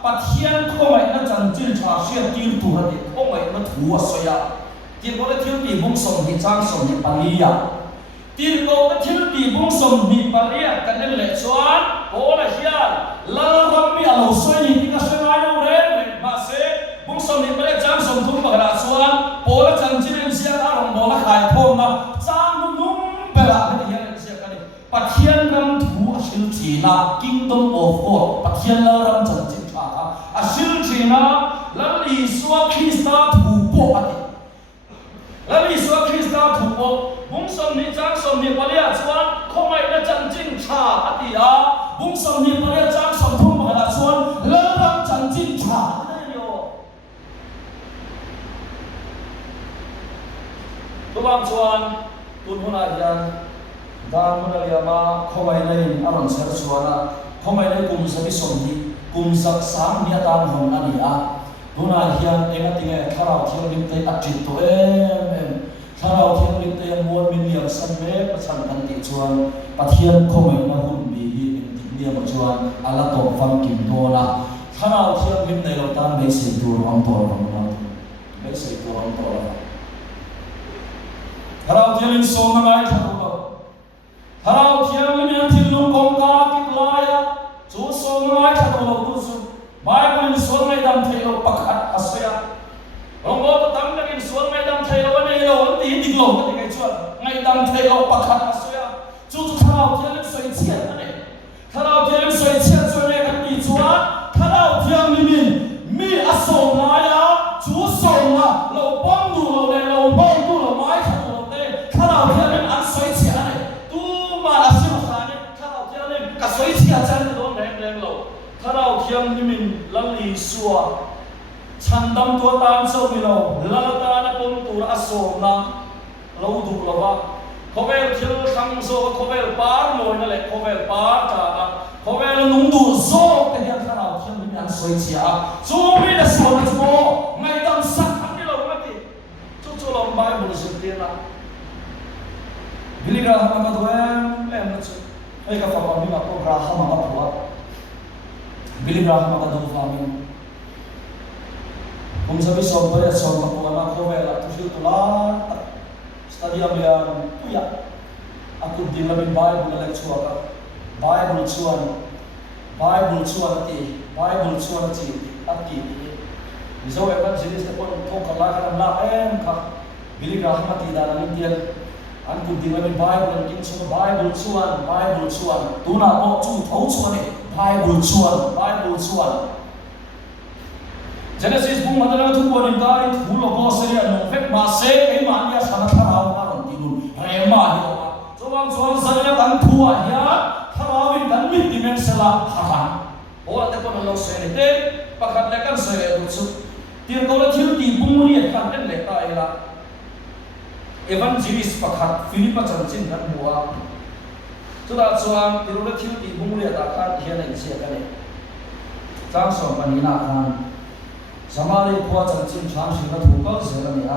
ปะเทียนเข้าไปในจันจินชาเชียร์ตีตัวเด็กเข้าไปในถัวสยามที่เราได้ทิ้งตีบุ้งสมที่จ้างสมที่ปารียาที่เราได้ทิ้งตีบุ้งสมที่ปารียากันนั่นแหละส่วนโอ้ละเชียร์แล้วเราไม่เอาสวยที่ก็สวยงามเลยมาเสกบุ้งสมที่ปารียาจ้างสมทุกประการส่วนโอ้ละจันจินเชียร์อารมณ์โอ้ละขายพงนะจ้างนุ่มเปล่าไม่ได้ยังเสียกันเลยปะเทียนรำถูอาศิลจีน่า Kingdom of God ปะเทียนละรำจันจินชาอาศิลจีน่าแล้วอิสวาคริสต์ถูกปกติแล้วอิสวาคริสต์ถูกปกบุ้งสมนิจังสมนิปะเลียส่วนเขาไม่ได้จันจินชาอติอาบุ้งสมนิปะเลียจังสมทุ่มกระดาษส่วนละรำจันจินชาตัวบางส่วนตุนหัวหน้ายันดานหัวหน้าเรียมาเขาไม่ได้อารมณ์เสียส่วนนะเขาไม่ได้กุมสมิสมดีกุมสักสามเนียดานหงอันนี้อ่ะหัวหน้ายันเองติเงถ้าเราเที่ยวลิมเตยอัดจิตตัวเองถ้าเราเที่ยวลิมเตยมวลมิเนียมสันเวกประชันกันติดส่วนปะเทียนเขาไม่ได้หุ่นดีเดียว dia macam ala to fam kim do na tharau thiam him nei lo tan bei sei tur am to ram na bei sei tur am to la tharau thiam in so na ngai tharu lo tharau thiam in thil lung kong ka ki laya chu so na ngai tharu lo tu su Bible in so ngai dam thei lo pakhat asya Ronggo to tam na in so ngai dam thei lo nei lo ti dik lo ka ngai chuan ngai dam thei lo pakhat asya chu chu tharau thiam in soi chian na ne tharau thiam in soi chian chuan ne kan ti chuan tharau thiam min mi aso na ya chu so na lo pom du lo ne lo pom du lo mai tharu lo te tharau thiam in an soi chian ne tu ma la sim kha ne tharau thiam in ka soi chian chan do ne ne lo tharau thiam min lali suwa chandam tua tan so mi lo lalata na pom tur aso na lo du lo ba khovel thil khang so khovel par moi na le khovel par ta na khovel nung du zo te ya tharau thiam min an soi chia chu mi da so na chu ngai dam sak an ni lo ma ti chu lo Bible se ti na biliga ha ma do em na chu ai ka fa pa mi ma ko ra ha ma ma phua biliga ha ma do fa mi sabi sober ya sober ko na ko vela tu sil tula stadium ya puya aku din la min Bible la chua ka Bible chuan ti ati zo evangelist ko ka la ka na em ka biliga ha ma ti da na min tian an ku din la min Bible kin chu Bible chuan tu na ko chu thau chuan ni Bible chuan Genesis bung madana tu buat intari tu lo boseri anu fek masih iman dia sangat terau karon tinun rema dia coba saya kan tua ya terawin kan mit dimensela haran orang tu pun lo seri te pakat lekan saya tu dia kalau thiu di bung ni kan kan leta ila evangelist pakat Philippa chancin kan buat tu dah soal dia kalau thiu di bung ni tak kan dia nak siapa ni sang so panina kan Samari kuat janjin chang sih nak tukar sekarang ni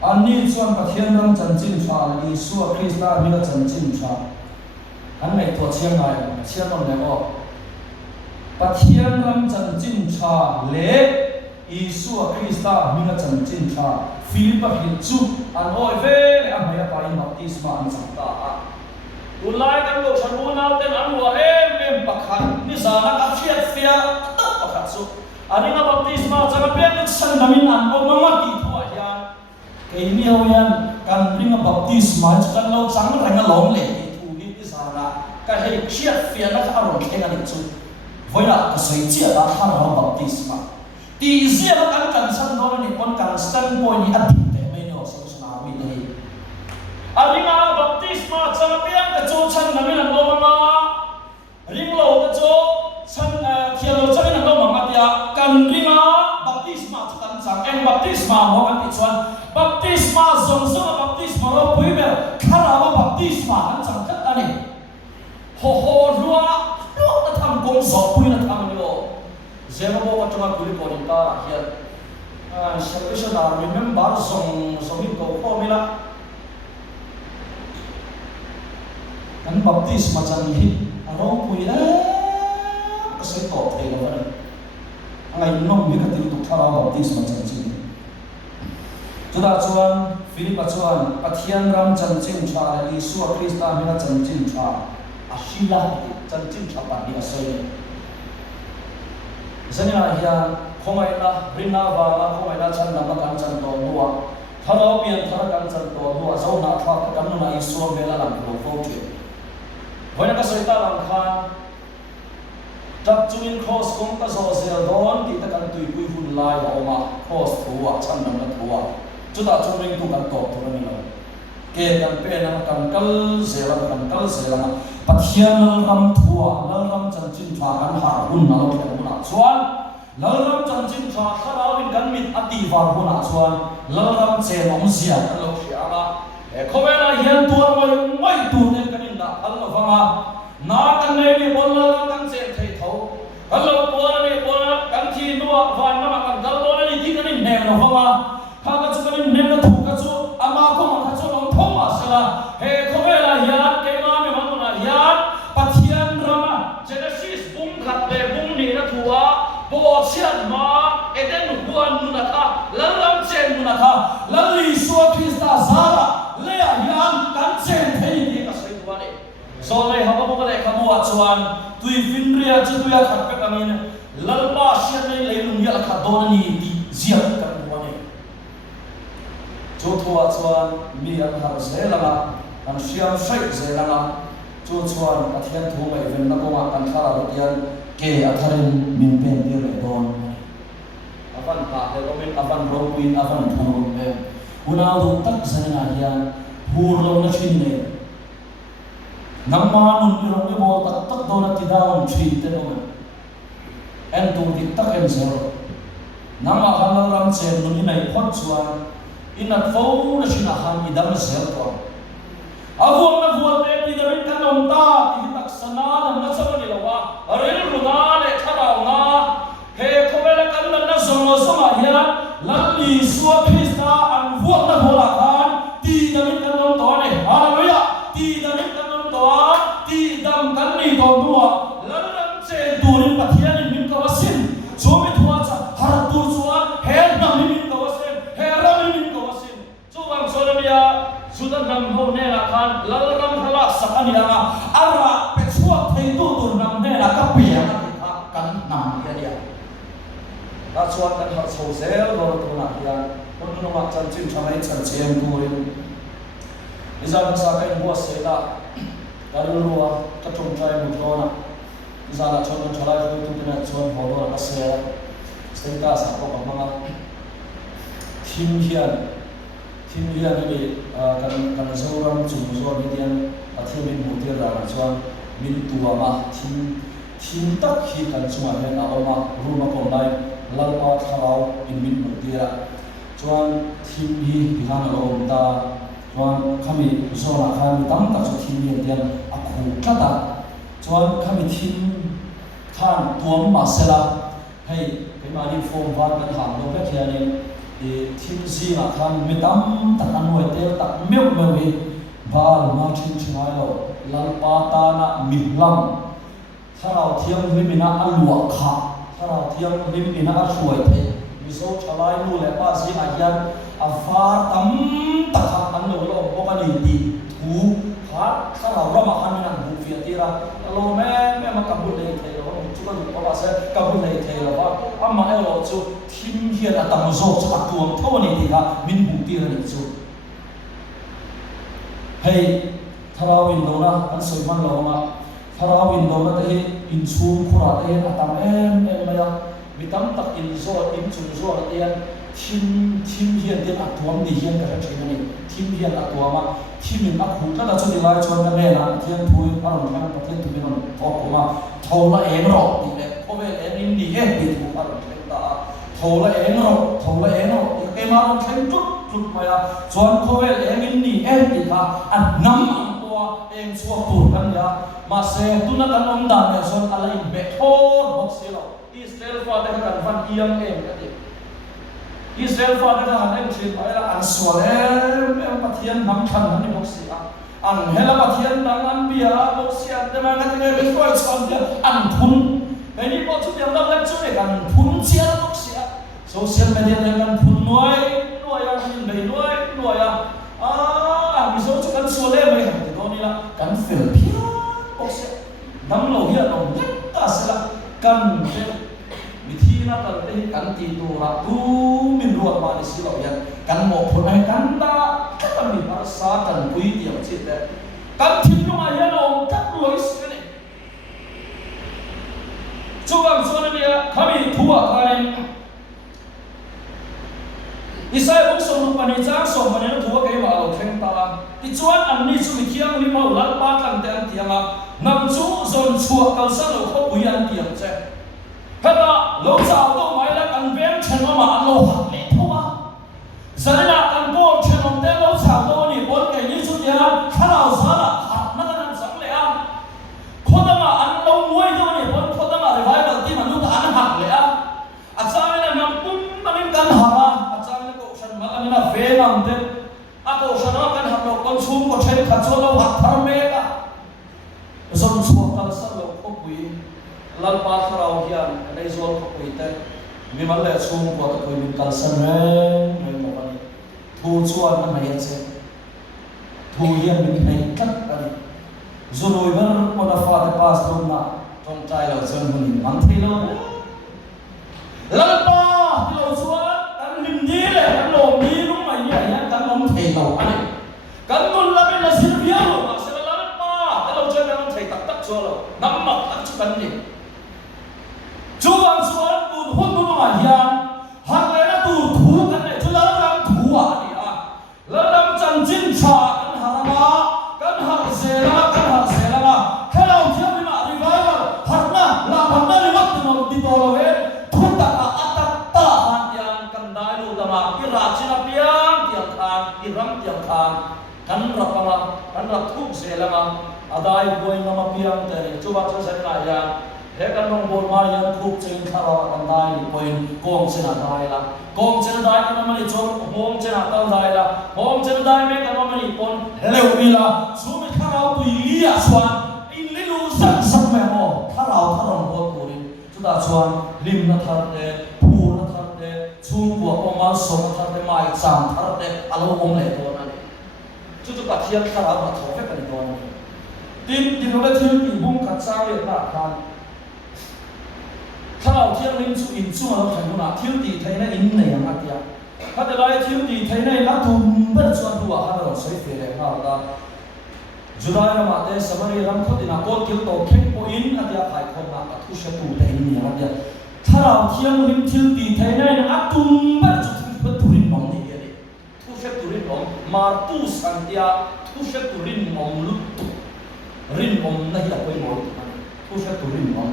Ani cuan pathian ram janjin chang Yesus Kristus mina janjin chang. Anai tua ciang ai ciang orang lego. Pathian ram janjin chang le Yesus Kristus mina janjin chang. Filipa hidup an oi ve le amaya paling baptisma an sakta. Ulai kan lo sabuna ten anwa em pakhan ni sana kapsiat fia pakhat su. Ani nga baptisma sa kapit san namin an o mga kitwa yan. Kay niyo yan kan ring nga baptisma kan lo sang rang nga long le itu ni sana kahit siya fia na karon kay nga nitsu. Voya kasay siya ta haro baptisma. Ti siya kan san no ni kon kan standpoint ni atite may no sa sunawi ni. Ani nga baptisma sa kapit ka san namin an o mga ring lo ka san thialo san ang lo mga dia kan ringa baptisma kan sang en baptisma mo kan tichuan baptisma zong baptisma ro puiber kharawa baptisma kan sang kat ani ho ruwa na tham gong so pui na tham lo zero bo ka tuma kuli ko ta hian salvation are remember zong hin ko formula kan baptisma chan hi aro pui kasi top tayo na rin. Ang ay nung may katilito karaw baptisma chanchin. Tuda chuan, Philippa chuan, pathian ram chanchin cha, Yesus Kristus mina chanchin cha, asila chanchin cha pa di asoy. Isanya na hiya, kumay na, rinava na, kumay na chan na makan chan to nuwa. Tharaw piyan tharakan chan to nuwa, saw na thak kanu na Yesus mela lang lo fokye. Hoy na kasoy ta lang khan, Jab chuin cross kong ka so sel don kita kan tui pui hun lai oma cross thua chan nam la thua chuta churing tu kan top thura ni lo ke kan pe na kan kal sela pathian ram thua lal ram chan chin tha kan har hun na lo ke na chuan lal ram chan chin tha kharau in kan mit ati war hun na chuan lal ram che mong sia kan lo khia ma e khowela hian tuar moi tu ne kan in da al lo wanga na kan nei ni bol la kan se thei tho hello bol ni bol kan thi nuwa van na kan dal bol ni ti kan ni nem no hawa ha ka chu kan ni nem na thu ka chu ama ko ma ka chu long thong ma sala he ko ve la ya ke ma me ma na ya pathian rama tu ya khat ka kami ne lalpa sian nei leilung ya khat don ni ti zia kan wani chu thua chuan mi an har zelanga an siam sai zelanga chu chuan pathian thu mai ven na ko ma kan thara ro tian ke atharin min pen ti le don avan pa le ro min avan ro queen avan thang ro me una ru tak zanna hian hur lo na chin ne namma nun ro me bo tak tak do na ti dawn thi te no en tu ti tak en zero namma halal ram chen nun ni nai phot chuan inat fo na china ham idam zel to avuam na vual te ti da min kanom ta ti tak sana na chama ni lawa arel runa le thadaw na he khobela kan na zongo sama hian lalli suwa krista an vuak na bola kan ti da min kanom to ne hallelujah ti da min kanom to ti dam kan ni to duwa lalam che turin pathian min ka wasin so mi thua cha har tur chuan he na min ka wasin he ra min ka wasin chu bang solamia sudan nam ho ne la khan lalam khala sakani anga ara pe chuak thei tu tur nam ne la ka pia kan nam ya dia ta chuan kan har so zel ro tu na hian kon no ma chan chin thamai chan chem turin izan sa kai bo se la darul ruwa ka thum trai mu thona izala chon thalai ro tu na chuan ho do ka se stenta sa ko manga thim hian ni kan zoram chung zo ni dian pathian min mu tir ra chuan min tuwa ma thim tak hi kan chunga he na oma ruma ko lai lalpa tharau in min mu tira chuan thim hi bihan ro ta chuan khami zona khan tam ta chu thim hi dian akhu tlata chuan khami thim khan tuam ma sela hei ke ma ni form van kan ham lo ka khiani thim zi na khan mi tam tak an hoi tel tak meu mewi bal ma chin chingai lo lalpa ta na mi lam tharau thiam limina alwa kha tharau thiam limina a hruai the miso thalai nu le pa zi a hian a far tam takha an lo lo bokani ti thu kha tharau rama khan nan bu fi atira lo me ma ka bu le the lo chu ka du ba se ka bu le the lo ba amma e lo chu thim hian a tam zo chu atuam thawani ti kha min bu ti ra ni chu hei tharau in do na an soi man lo na tharau in do na te in chum khura te atam em maya mitam tak in zo in chung zo te thim hian te atuam ni hian ka thina ni thim hian atuama thim in akhu ta da chu ni lai chuan ka ne na thian thui aron kan pathian tu min on thokuma thola em ro ti le khobe em in ni em ti thu aron ta thola em ro ke ma ron khem tut maya chuan khobe em in ni em ti ka an nam em suwa tur kan ya ma se tu na kan om dan ne son alai be thor box selo Israel fa da kan van iam em ka ti Israel fa da kan em thil ai la an swalem em pathian nam khan ni box sia an hela pathian dang an bia box sia de ma na te be foi chon ya an thun be ni bo chu yang dam lek chu ne kan thun sia box sia social media ne kan thun noi ya min be noi ya mi so chu kan swalem mai han la kan fel pia oxe dam lo hi lo ta sela kan je mi thi na tal te kan ti tu ra tu min ruat ma ni si lo ya kan mo phun ai kan da kan mi har sa kan pui ti am chi te kan thin no ma ya lo tak lo is ne chu bang so na ya khami thuwa khanin Isai buk sonu pani chang so mane thuwa ke ma lo theng ta ti chuan an ni chu mi khiang li mo lal pa tlang te an tianga nam chu zon chua kal sa lo kho pui an tiang che hela lo chao to mai la kan veng chen ma an lo hak le thowa zarina kan ko chen om te lo chao to ni bon ke ni chu ya khalao sa la hak na kan sang le a khoda ma an lo muai to ni bon khoda ma revival ti man lu ta an hak le a achai la nam pum manin kan hara na ve nam de ako sana kan ham lo kon sum ko chen kha cho lo hat thar me ka zon chuak kal sa lo ko pui lal pa tharau hian nei zol ko pui te mi mal le sum ko ta pui min kal san me mo ka ni thu chuan na mai che thu hian min nei kat ani zonoi ber ko na fa te pas dom na trong trai là sơn mình mắng thi luôn lần ba thì lâu xuống ăn hình nhí này ăn lồm nhí lúc mà như vậy ăn ông thầy đầu ăn cần muốn là bên là xin phía rồi mà sẽ là lần ba cái lâu chơi ăn thầy tắc tắc cho rồi nắm mặt tắc chút cần gì chú ăn xuống tụt hút tụt mà hiền hàng này nó tụt thú cái này chú lớn làm thú à đi à lớn làm chân chín trà cái hàng mà cái hàng xe là cái lâu chơi với mà đi vay mà hàng na làm hàng na đi mất từ một đi to rồi hết thút ta atak ta hàng yang cần đại lu ta mà cái rạ chỉ là tiếng thang cái rắm tiếng thang kan rap thuk xe là mà adai boy na ma piang te chú ba chú sẽ lại ya he kan nong bol ma yan thuk chen khara kan dai point kong chen adai la kong chen dai kan ma ni chon hom chen atal dai la hom chen dai me kan ma ni pon leu mi la su mi khara tu lia swan in lilu sak me mo khara tharong bo turin chu ta chuan lim na thar te phu na thar te chung bo ko ma so na thar te mai cham thar te alo om le to na ni chu chu ka thiam khara ma tho fe kan ni to na tin lo thil ti bung khat sang le na khanถ้าเราเที่ยวลิ้นสุอินสุ่มเราขันกุณาเที่ยวตีไทยในอินในอย่างนักเดียถ้าแต่เราเที่ยวตีไทยในนักทุนเปิดส่วนตัวข้าเราใช้เฟรนข้าเราจุดนั้นมาแต่สมัยรำเขาตินักโกกิลโตเข่งโปอินนักเดียขายคนนักทุชตูแต่อินอย่างนักเดียถ้าเราเที่ยวลิ้นเที่ยวตีไทยในนักทุนเปิดจุดตุรินมองนี่เดียทุชตุรินมองมาตุสันเดียทุชตุรินมองลุตุรินมองนั่นแหละเป็นมองทุชตุรินมอง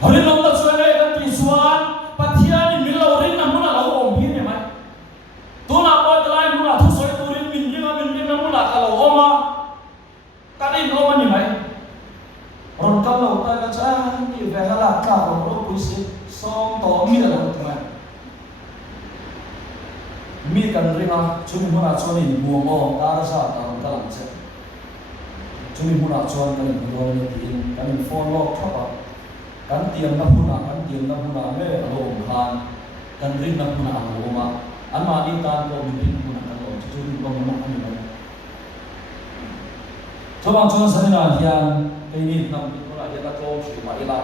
Hari nom tak suai lagi kan tisuan, patian ini milau rin namun nak lau om ini mai. Tu nak buat lain mula tu suai tu rin min namun nak kalau oma, kali oma ni mai. Orang kalau tak kacau ni berhalak kau orang puisi song to mi dah tu mai. Mi kan ringa cumi mula cuan ini buang tak rasa tak kalam cek. Cumi mula cuan kan buang ni kan phone lock apa. Kan tiang na huna me alo khan kan rin na huna alo ma an ma di tan ko min rin huna kan lo chu rin ko ma ani ba chobang chuan sanina hian ei nam ko la ya ta ko chi ma ila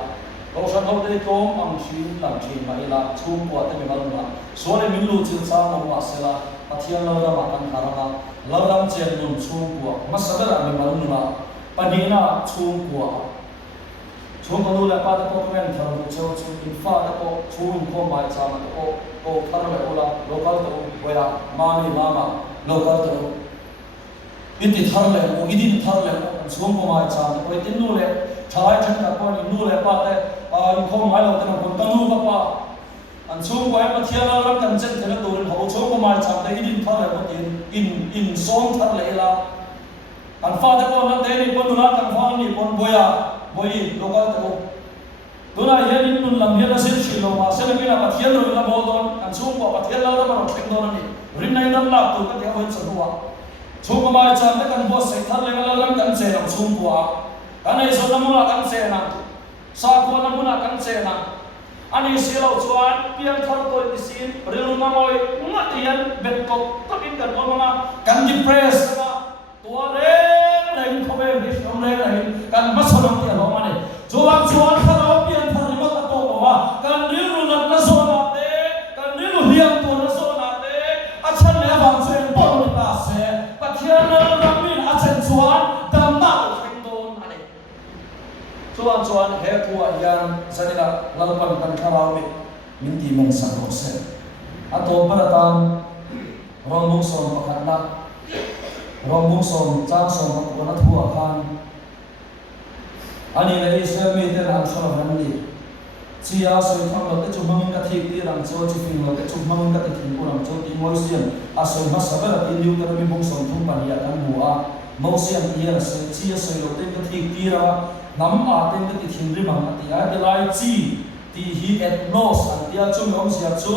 ko san ho de ko ang chi lam chi ma ila chu ko te me mal ma so le min lu chi sa mo wa se la pathian lo da ma kan karama lo lam chen nun chu ko ma sa da me mal nu na panina chu ko chung ko nu la pa ta ko men thar mu chau chu in fa ta ko chu in ko mai cha ma ko thar le ola local to boya mami mama local to iti thar le o idin thar le chung ko mai cha ma ko tin nu le thai chan ka ko ni nu le pa te in ko mai lo ta ko ta nu ka pa an chung ko ai pa thia la ram kan chen te la tu rin ho chung ko mai cha te idin thar le ko tin in song thar le la an fa ta ko na te ni ko nu na kan fa ni kon boya boy local to tuna hian nun lam hian asen shilo ma sel kila pathian ro la bodon an chung ko pathian la ma ro theng don ni rin nai nam la tu ka te hoin sa huwa chung ko mai chan kan bo se thar le la lam kan se ram chung ko kan ai so namuna kan se na sa ko namuna kan se na ani silo chuan pian thar ko ti sin ril ma moi ma tian bet ko takin kan o ma kan depress ma to re ren ko be ri som re kan ma so nam ti lo ma ne chuan khara pian thar ma ka to wa kan ril ru na so na te kan ril hiam to na so na te a chan le bang chen po ni ta se pathian na ram min a chen chuan dam na theng don ani chuan he tua yang sanila lalpan kan kharawi minti men sa ko se ato paratan romung som pakatna romung som chang som ko na thua khan ani le Israel mi ten an shora ramli chia soi thang lo te chu mangin ka thik ti rang cho chi fing lo te chu mangin ka thik ko rang cho ti moisian a soi ma sabara ti niu ka mi bung som thum pan ya kan bua moisian ia se chia soi lo te ka thik ti ra nam a ten ka ti thim ri mang ati a de lai chi ti hi ethnos an tia chu mi sia chu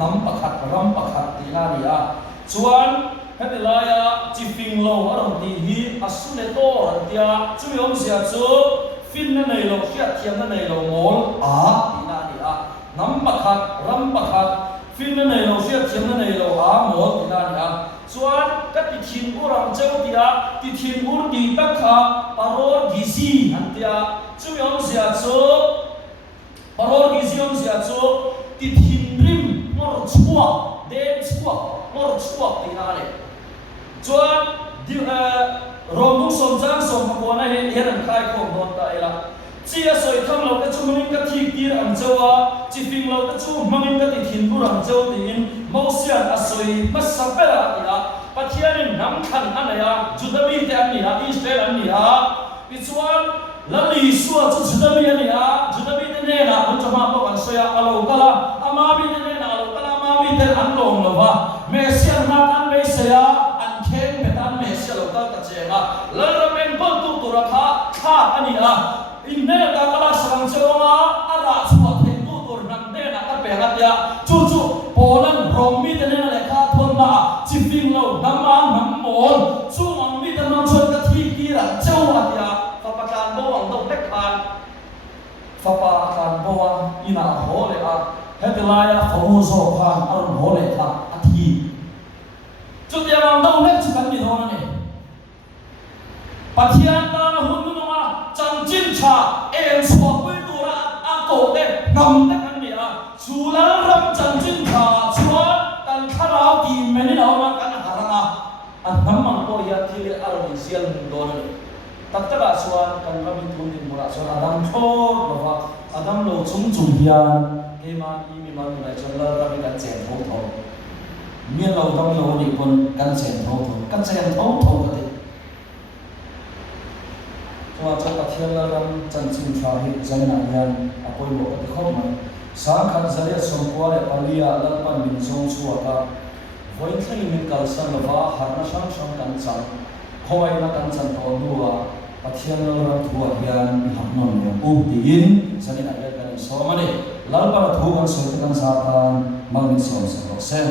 nam pakhat ram pakhat ti na ri a chuan heti laya chi fing lo aram ti hi asule to an tia chu mi sia chu fin na nei lo sia thiam na nei lo ngol a ti na ri a nam pakhat ram pakhat fin na nei lo sia thiam na nei lo a ngol ti na ri a chuan ka ti thin u ram cheu tia ti thin ur ti tak kha paror gisi an tia chu yom sia chu paror gi ziom sia chu ti thin rim ngor chua de chua ngor chua ti na le chuan di rom som jang som ko na he heran khai khom don ta ila chia soi thang lo ka chu mangin ka thi tir ang chawa chi fing lo ka chu mangin ka ti thin bu rang chaw ti in mo sian asoi masapela ila pathianin nam khan anaya judami te ania israel ania pichuan lali suwa chu judami ania judami te ne na bu chama pa kan soya alo kala amami te ne na alo kala amami te an long lo wa mesian na kan me saya an khen me tan mesia lo ka chenga laramen bon tu turakha kha ania inne da kala sarang chewanga ara chua the tu tur nan ne na ka pe ga ya chu chu polan romi te ne na le kha thon na chi fing lo namma nammon chu ang mi ta nam chon ka thi ki ra cheu atia fa pa kan bo ang dong tek khan fa pa kan bo wa ina ho le a hetlaya fomu zo khan ar ho le tha athi chu dia ang dong nek chu kan mi ho na ne pathian ta hun nu ma chang chin cha em so pui tu ra a ko de nam de kan ni a chu la ram chang chin cha chua kan kharao ki me ni lo ma kan haranga an namang ko ya thi ar ni sial don ni tak ta suan kan ramin thun din mura so adam thor lo wa adam lo chung chung hian ke ma i mi ma ni chon la ra mi kan chen tho tho mien lo dam lo ni pon kan chen tho tho kan chen tho tho ka de wa cha ka thial la ram chan chin tha hi zaina hian apoi mo ka khom ma sang khan zaria som kwa le palia lal pan min zong chuwa ka voin thlai min kal san lova harna sang sang kan chang khoi na kan chan tho duwa pathian la ram thuwa hian mi hamnon ne u ti in zaina ya kan so ma ne lal par thu kan so kan sa tan mal min som sa sen